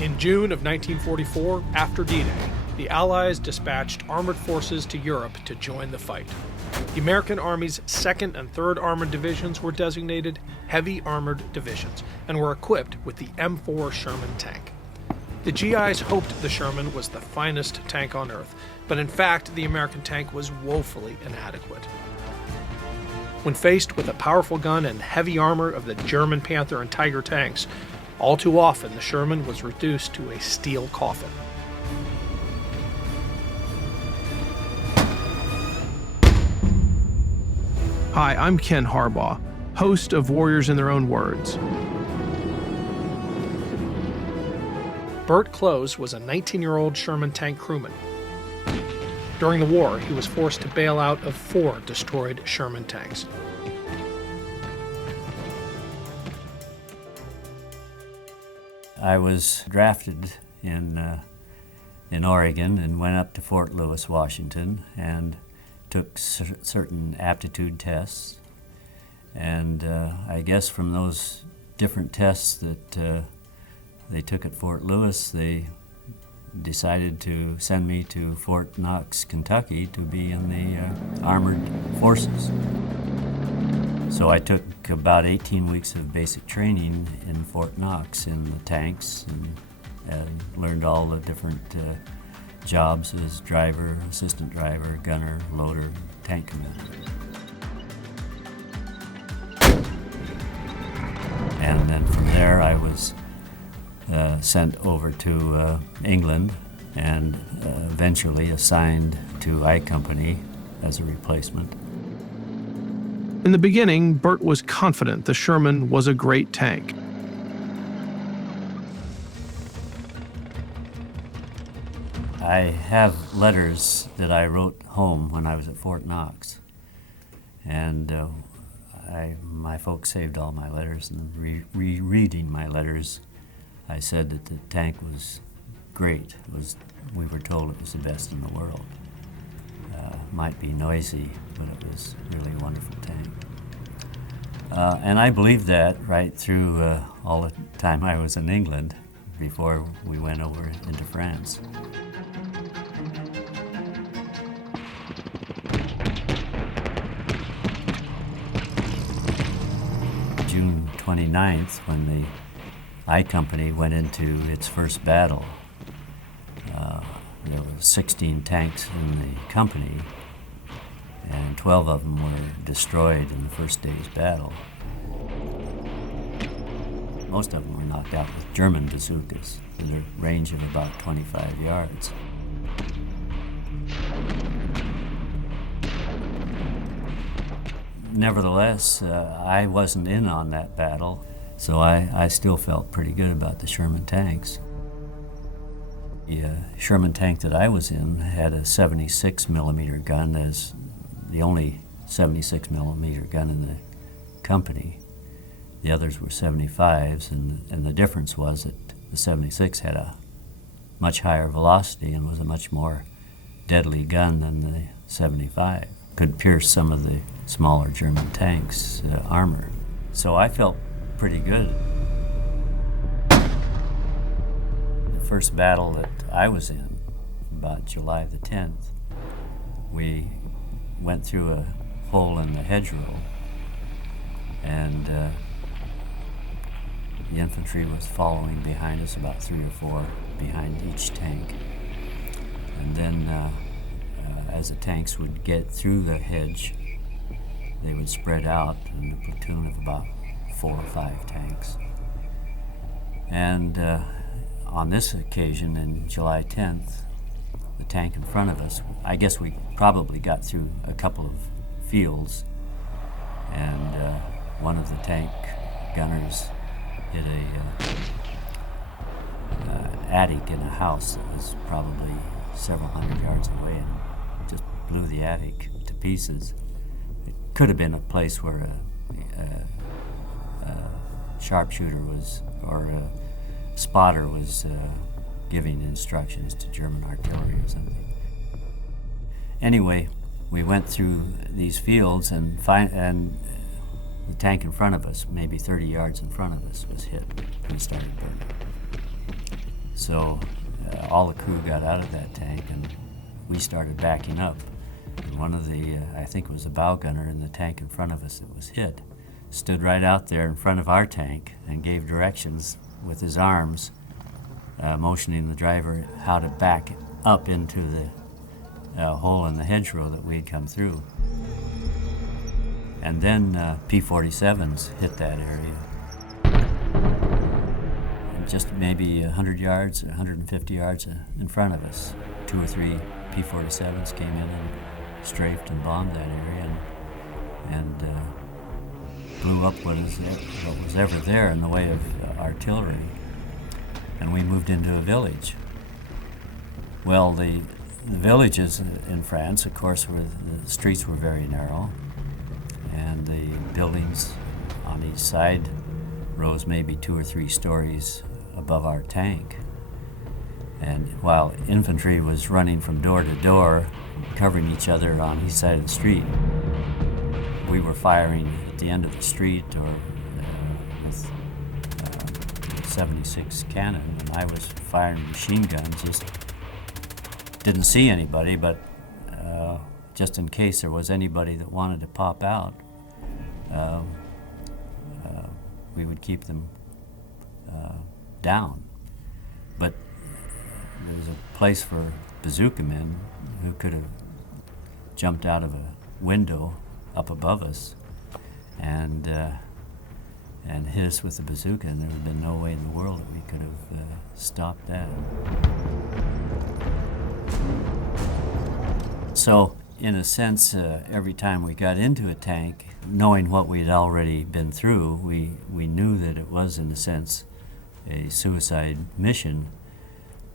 In June of 1944, after D-Day, the Allies dispatched armored forces to Europe to join the fight. The American Army's 2nd and 3rd Armored Divisions were designated Heavy Armored Divisions and were equipped with the M4 Sherman tank. The GIs hoped the Sherman was the finest tank on Earth, but in fact, the American tank was woefully inadequate. When faced with the powerful gun and heavy armor of the German Panther and Tiger tanks, all too often the Sherman was reduced to a steel coffin. Hi, I'm Ken Harbaugh, host of Warriors in Their Own Words. Bert Close was a 19-year-old Sherman tank crewman. During the war, he was forced to bail out of 4 destroyed Sherman tanks. I was drafted in Oregon and went up to Fort Lewis, Washington, and took certain aptitude tests. And I guess from those different tests that they took at Fort Lewis, they decided to send me to Fort Knox, Kentucky to be in the armored forces. So I took about 18 weeks of basic training in Fort Knox in the tanks and learned all the different jobs as driver, assistant driver, gunner, loader, tank commander. And then from there I was sent over to England and eventually assigned to I Company as a replacement. In the beginning, Bert was confident the Sherman was a great tank. I have letters that I wrote home when I was at Fort Knox, and my folks saved all my letters, and rereading my letters, I said that the tank was great. We were told it was the best in the world. Might be noisy, but it was really a wonderful tank. And I believed that right through all the time I was in England before we went over into France. June 29th, when the I Company went into its first battle, there were 16 tanks in the company, and 12 of them were destroyed in the first day's battle. Most of them were knocked out with German bazookas with a range of about 25 yards. Nevertheless, I wasn't in on that battle, so I still felt pretty good about the Sherman tanks. The Sherman tank that I was in had a 76 millimeter gun as the only 76 millimeter gun in the company. The others were 75s, and the difference was that the 76 had a much higher velocity and was a much more deadly gun than the 75. Could pierce some of the smaller German tanks' armor. So I felt pretty good. The first battle that I was in, about July the 10th, we went through a hole in the hedgerow, and the infantry was following behind us, about 3 or 4 behind each tank. And then as the tanks would get through the hedge, they would spread out in a platoon of about 4 or 5 tanks. And on this occasion, in July 10th, the tank in front of us, I guess we probably got through a couple of fields, and one of the tank gunners hit a attic in a house that was probably several hundred yards away and just blew the attic to pieces. It could have been a place where a sharpshooter was, or a spotter was giving instructions to German artillery or something. Anyway, we went through these fields, and the tank in front of us, maybe 30 yards in front of us, was hit and started burning. So all the crew got out of that tank, and we started backing up. And one of the, I think it was a bow gunner in the tank in front of us that was hit, stood right out there in front of our tank and gave directions with his arms, motioning the driver how to back up into the hole in the hedgerow that we had come through. And then P-47s hit that area. And just maybe 100 yards, 150 yards in front of us, 2 or 3 P-47s came in and strafed and bombed that area and blew up what was ever there in the way of artillery. And we moved into a village. Well, the villages in France, of course, the streets were very narrow, and the buildings on each side rose maybe 2 or 3 stories above our tank. And while infantry was running from door to door, covering each other on each side of the street, we were firing at the end of the street or with 76 cannon, and I was firing machine guns. Just didn't see anybody, but just in case there was anybody that wanted to pop out, we would keep them down. But there was a place for bazooka men who could have jumped out of a window up above us and hit us with the bazooka, and there would have been no way in the world that we could have stopped that. So, in a sense, every time we got into a tank, knowing what we had already been through, we knew that it was, in a sense, a suicide mission.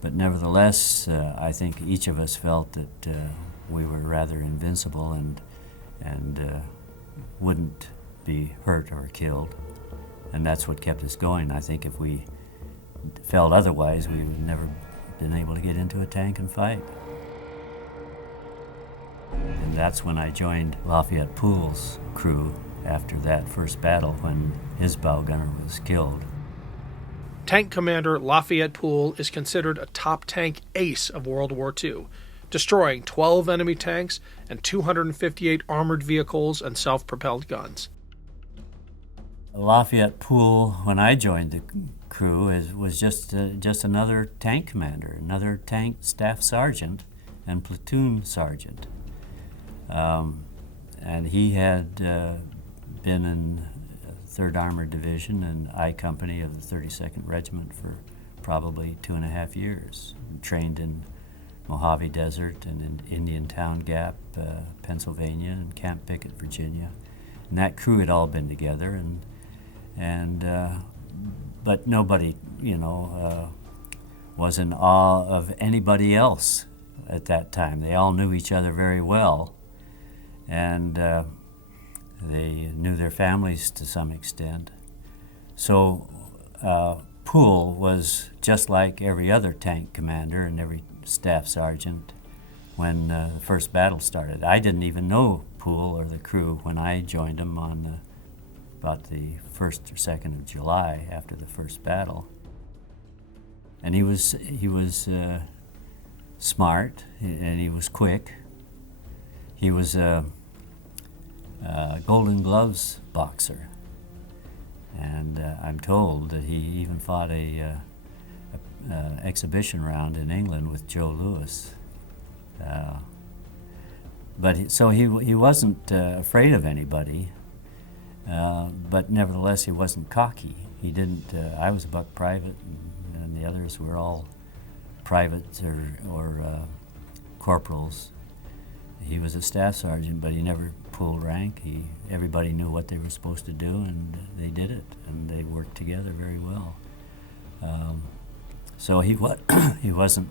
But nevertheless, I think each of us felt that we were rather invincible and wouldn't be hurt or killed. And that's what kept us going. I think if we felt otherwise, we would never been able to get into a tank and fight. And that's when I joined Lafayette Poole's crew after that first battle when his bow gunner was killed. Tank Commander Lafayette Poole is considered a top tank ace of World War II, destroying 12 enemy tanks and 258 armored vehicles and self-propelled guns. Lafayette Poole, when I joined the crew, was just another tank commander, another tank staff sergeant and platoon sergeant. And he had been in 3rd Armored Division and I Company of the 32nd Regiment for probably 2.5 years. Trained in Mojave Desert and in Indian Town Gap, Pennsylvania, and Camp Pickett, Virginia. And that crew had all been together, but nobody, was in awe of anybody else at that time. They all knew each other very well, and they knew their families to some extent. So Poole was just like every other tank commander and every staff sergeant when the first battle started. I didn't even know Poole or the crew when I joined them on about the 1st or 2nd of July after the first battle. And he was smart and he was quick. He was a Golden Gloves boxer, and I'm told that he even fought a exhibition round in England with Joe Louis. So he wasn't afraid of anybody, but nevertheless he wasn't cocky. He didn't. I was a buck private, and the others were all privates or corporals. He was a staff sergeant, but he never pulled rank. Everybody knew what they were supposed to do, and they did it, and they worked together very well. So he wasn't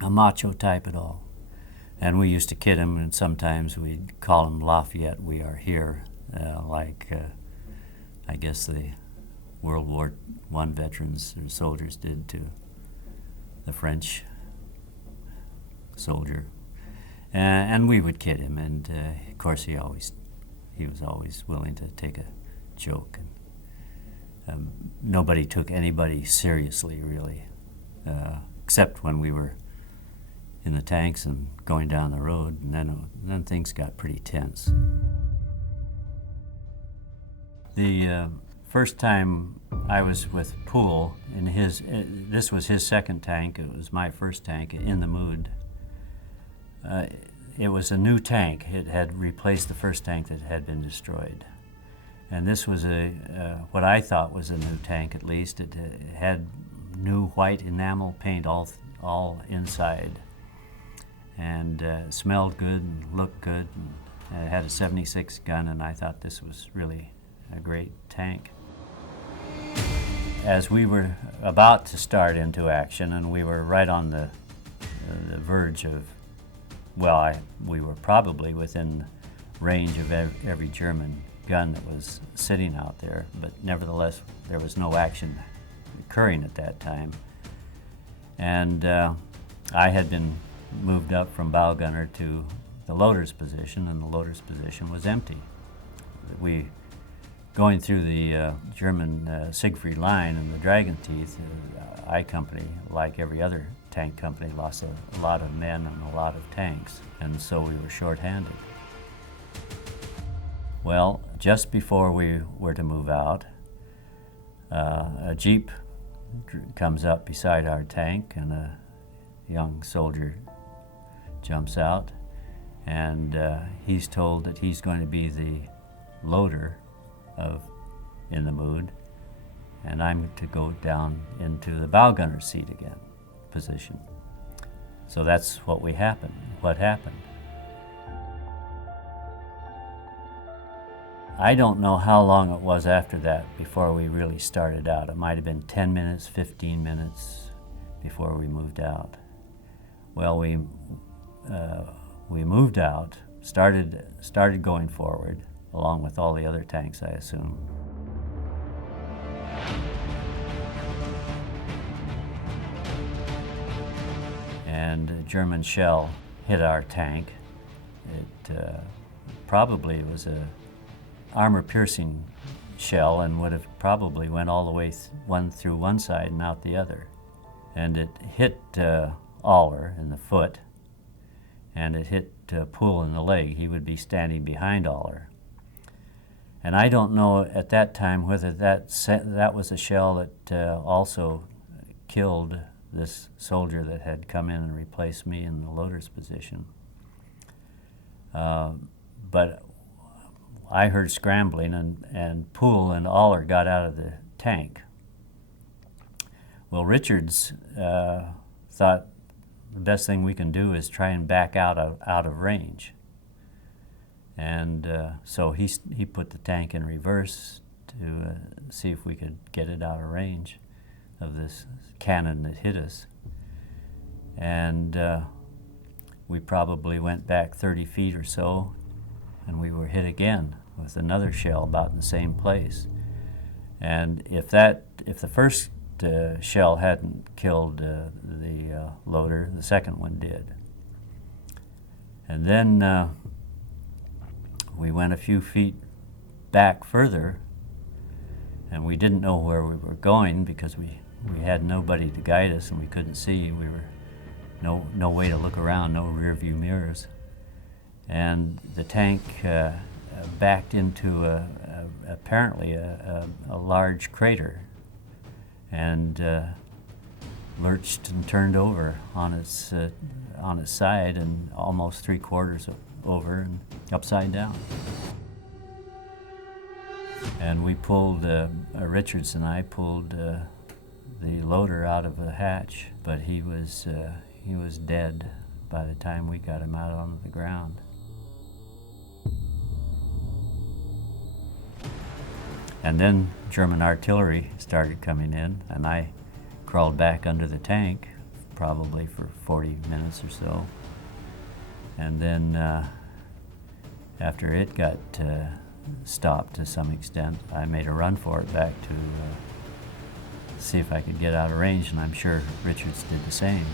a macho type at all. And we used to kid him, and sometimes we'd call him Lafayette, we are here, I guess the World War I veterans or soldiers did to the French soldier. And we would kid him, and of course he was always willing to take a joke. And nobody took anybody seriously, really. except when we were in the tanks and going down the road, and then things got pretty tense. The first time I was with Poole in this was his second tank. It was my first tank in the Mood. It was a new tank. It had replaced the first tank that had been destroyed. And this was what I thought was a new tank, at least. It had new white enamel paint all inside, and smelled good and looked good. And it had a 76 gun, and I thought this was really a great tank. As we were about to start into action, and we were right on the verge of, we were probably within range of every German gun that was sitting out there, but nevertheless there was no action occurring at that time. And I had been moved up from bow gunner to the loader's position, and the loader's position was empty. Going through the German Siegfried line and the Dragon Teeth, I Company, like every other tank company, lost a lot of men and a lot of tanks, and so we were short-handed. Well, just before we were to move out, a Jeep comes up beside our tank, and a young soldier jumps out, and he's told that he's going to be the loader in the Mood, and I'm to go down into the bow gunner seat again, position. So that's what happened. I don't know how long it was after that before we really started out. It might have been 10 minutes, 15 minutes before we moved out. Well, we moved out, started going forward, along with all the other tanks, I assume. And a German shell hit our tank. It probably was a armor-piercing shell, and would have probably went all the way through one side and out the other. And it hit Aller in the foot, and it hit Poole in the leg. He would be standing behind Aller. And I don't know at that time whether that was a shell that also killed this soldier that had come in and replaced me in the loader's position. But I heard scrambling, and Poole and Aller got out of the tank. Well, Richards thought the best thing we can do is try and back out of range. And so he put the tank in reverse to see if we could get it out of range of this cannon that hit us. And we probably went back 30 feet or so, and we were hit again with another shell about in the same place. And if the first shell hadn't killed the loader, the second one did. And then we went a few feet back further, and we didn't know where we were going because we had nobody to guide us, and we couldn't see. We were no way to look around, no rear view mirrors. And the tank backed into apparently a large crater, and lurched and turned over on its side, and almost 3/4 over and upside down. And we pulled, Richards and I pulled the loader out of the hatch, but he was dead by the time we got him out onto the ground. And then German artillery started coming in, and I crawled back under the tank, probably for 40 minutes or so. And then after it got stopped to some extent, I made a run for it back to see if I could get out of range, and I'm sure Richards did the same.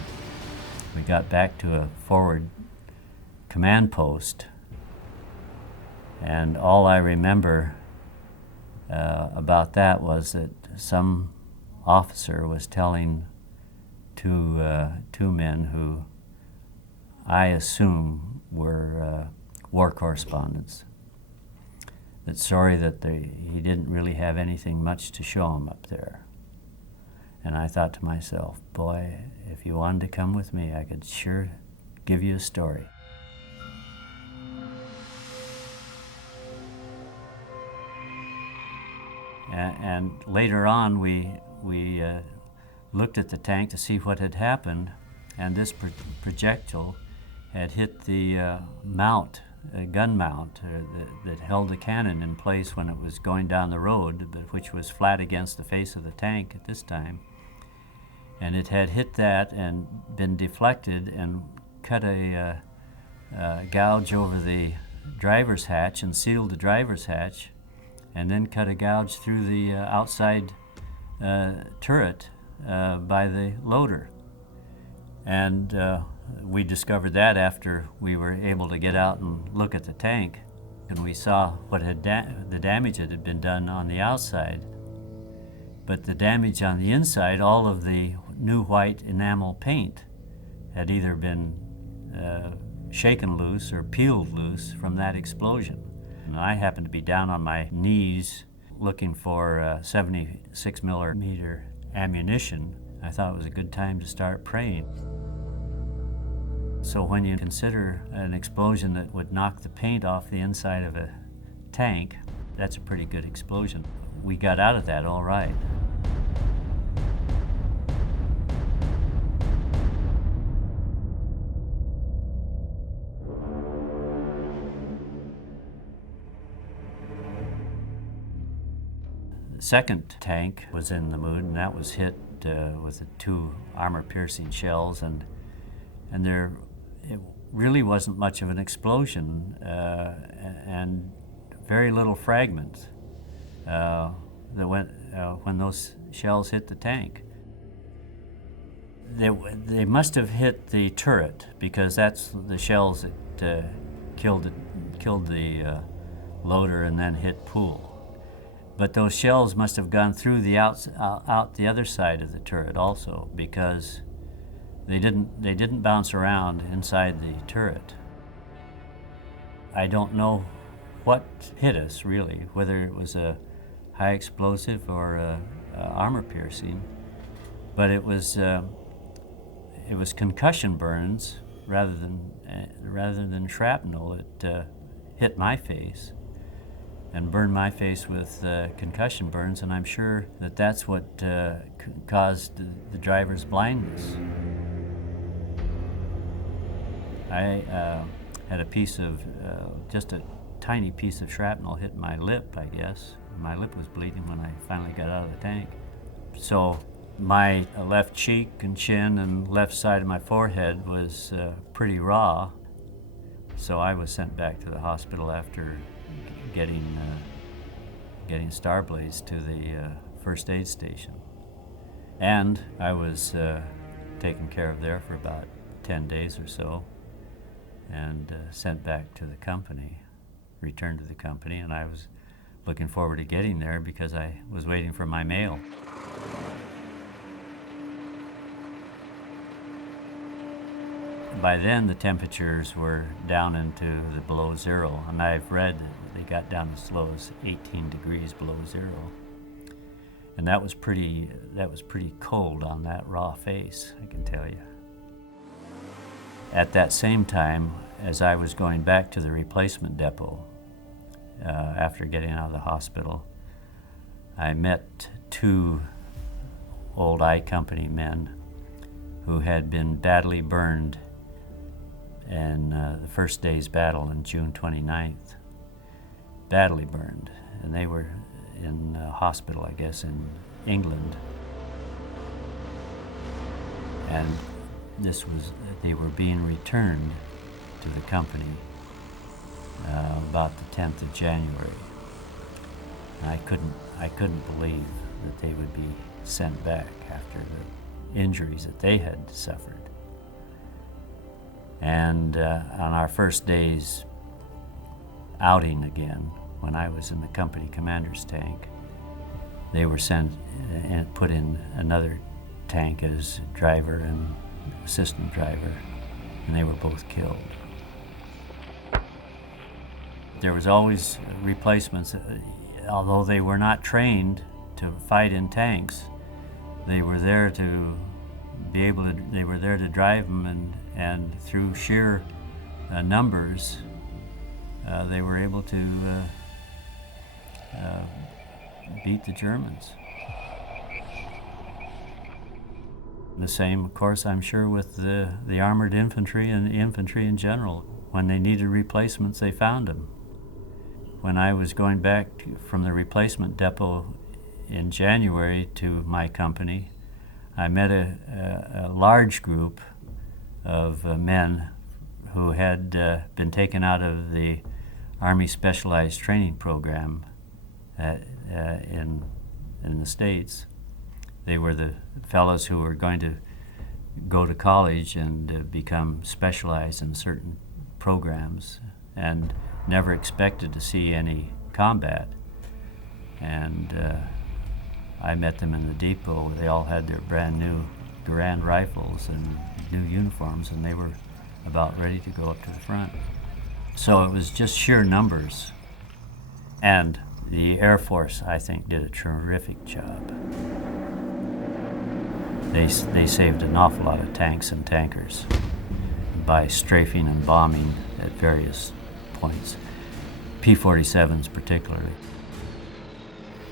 We got back to a forward command post, and all I remember about that was that some officer was telling two men who I assume were war correspondents. That sorry that he didn't really have anything much to show him up there. And I thought to myself, boy, if you wanted to come with me, I could sure give you a story. And later on, we looked at the tank to see what had happened, and this projectile had hit the gun mount that held the cannon in place when it was going down the road, but which was flat against the face of the tank at this time. And it had hit that and been deflected and cut a gouge over the driver's hatch and sealed the driver's hatch, and then cut a gouge through the outside turret by the loader. And we discovered that after we were able to get out and look at the tank, and we saw what the damage that had been done on the outside. But the damage on the inside, all of the new white enamel paint had either been shaken loose or peeled loose from that explosion. And I happened to be down on my knees looking for 76 millimeter ammunition. I thought it was a good time to start praying. So when you consider an explosion that would knock the paint off the inside of a tank, that's a pretty good explosion. We got out of that all right. The second tank was in the mood, and that was hit with the two armor-piercing shells, and it really wasn't much of an explosion, and very little fragments that went when those shells hit the tank. They must have hit the turret, because that's the shells that killed the loader and then hit Poole. But those shells must have gone through the out the other side of the turret also, because they didn't bounce around inside the turret. I don't know what hit us really, whether it was a high explosive or armor piercing, but it was concussion burns rather than shrapnel that hit my face and burned my face with concussion burns, and I'm sure that that's what caused the driver's blindness. I had a piece of, just a tiny piece of shrapnel hit my lip, I guess. My lip was bleeding when I finally got out of the tank. So my left cheek and chin and left side of my forehead was pretty raw. So I was sent back to the hospital after getting Starblaze to the first aid station. And I was taken care of there for about 10 days or so, and sent back to the company, returned to the company, and I was looking forward to getting there because I was waiting for my mail. By then, the temperatures were down into the below zero, and I've read that they got down as low as 18 degrees below zero. And that was pretty cold on that raw face, I can tell you. At that same time, as I was going back to the replacement depot, after getting out of the hospital, I met two old I Company men who had been badly burned in the first day's battle on June 29th. Badly burned, and they were in hospital, I guess, in England. And they were being returned to the company about the 10th of January. And I couldn't believe that they would be sent back after the injuries that they had suffered. And on our first day's outing again, when I was in the company commander's tank, they were sent and put in another tank as driver and assistant driver, and they were both killed. There was always replacements. Although they were not trained to fight in tanks, they were there to be able to, they were there to drive them, and through sheer numbers, they were able to beat the Germans. The same, of course, I'm sure, with the armored infantry and the infantry in general. When they needed replacements, they found them. When I was going back from the replacement depot in January to my company, I met a large group of men who had been taken out of the Army Specialized Training Program in the States. They were the fellows who were going to go to college and become specialized in certain programs, and never expected to see any combat. And I met them in the depot. They all had their brand new Garand rifles and new uniforms, and they were about ready to go up to the front. So it was just sheer numbers. And the Air Force, I think, did a terrific job. They saved an awful lot of tanks and tankers by strafing and bombing at various points. P-47s particularly.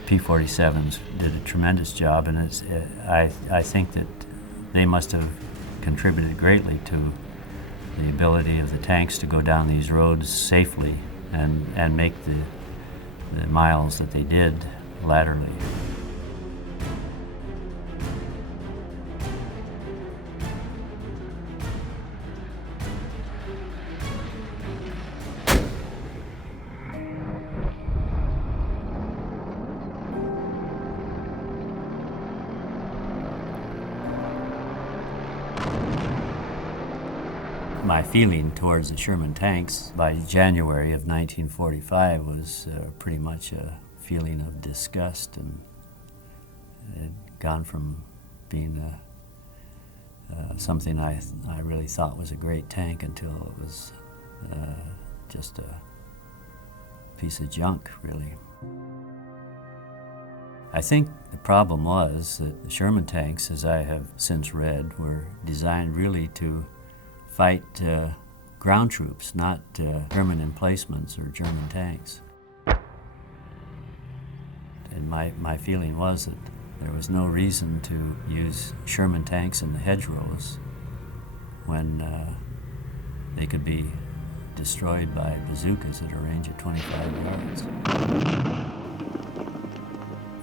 P-47s did a tremendous job, and I think that they must have contributed greatly to the ability of the tanks to go down these roads safely and make the miles that they did laterally. My feeling towards the Sherman tanks by January of 1945 was pretty much a feeling of disgust, and it had gone from being something I really thought was a great tank until it was just a piece of junk, really. I think the problem was that the Sherman tanks, as I have since read, were designed really to fight ground troops, not German emplacements or German tanks. And my feeling was that there was no reason to use Sherman tanks in the hedgerows when they could be destroyed by bazookas at a range of 25 yards.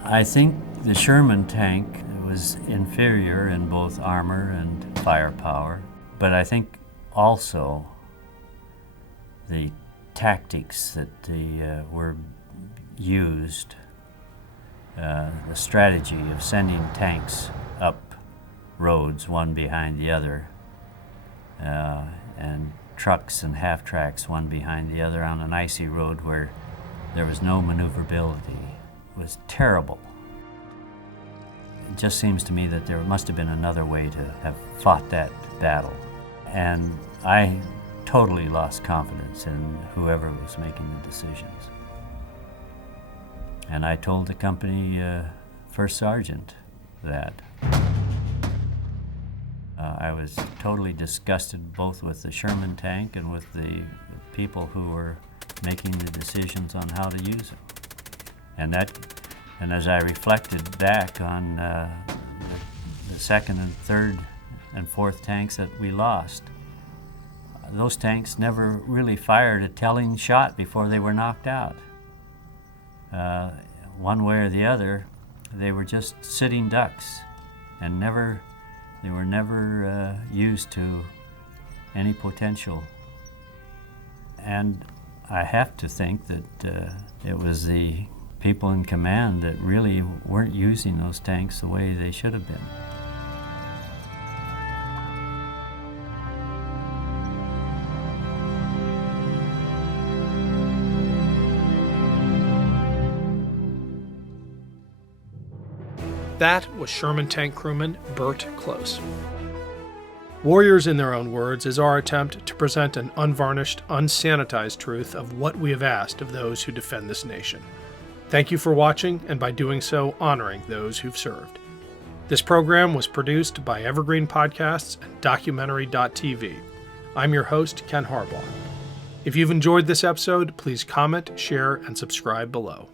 I think the Sherman tank was inferior in both armor and firepower, but I think also the tactics that were used, the strategy of sending tanks up roads one behind the other, and trucks and half-tracks one behind the other on an icy road where there was no maneuverability, was terrible. It just seems to me that there must have been another way to have fought that battle. And I totally lost confidence in whoever was making the decisions. And I told the company first sergeant that. I was totally disgusted both with the Sherman tank and with the people who were making the decisions on how to use it. And as I reflected back on the second and third and fourth tanks that we lost, those tanks never really fired a telling shot before they were knocked out. One way or the other, they were just sitting ducks, and they were never used to any potential. And I have to think that it was the people in command that really weren't using those tanks the way they should have been. That was Sherman tank crewman Bert Close. Warriors in Their Own Words is our attempt to present an unvarnished, unsanitized truth of what we have asked of those who defend this nation. Thank you for watching, and by doing so, honoring those who've served. This program was produced by Evergreen Podcasts and Documentary.tv. I'm your host, Ken Harbaugh. If you've enjoyed this episode, please comment, share, and subscribe below.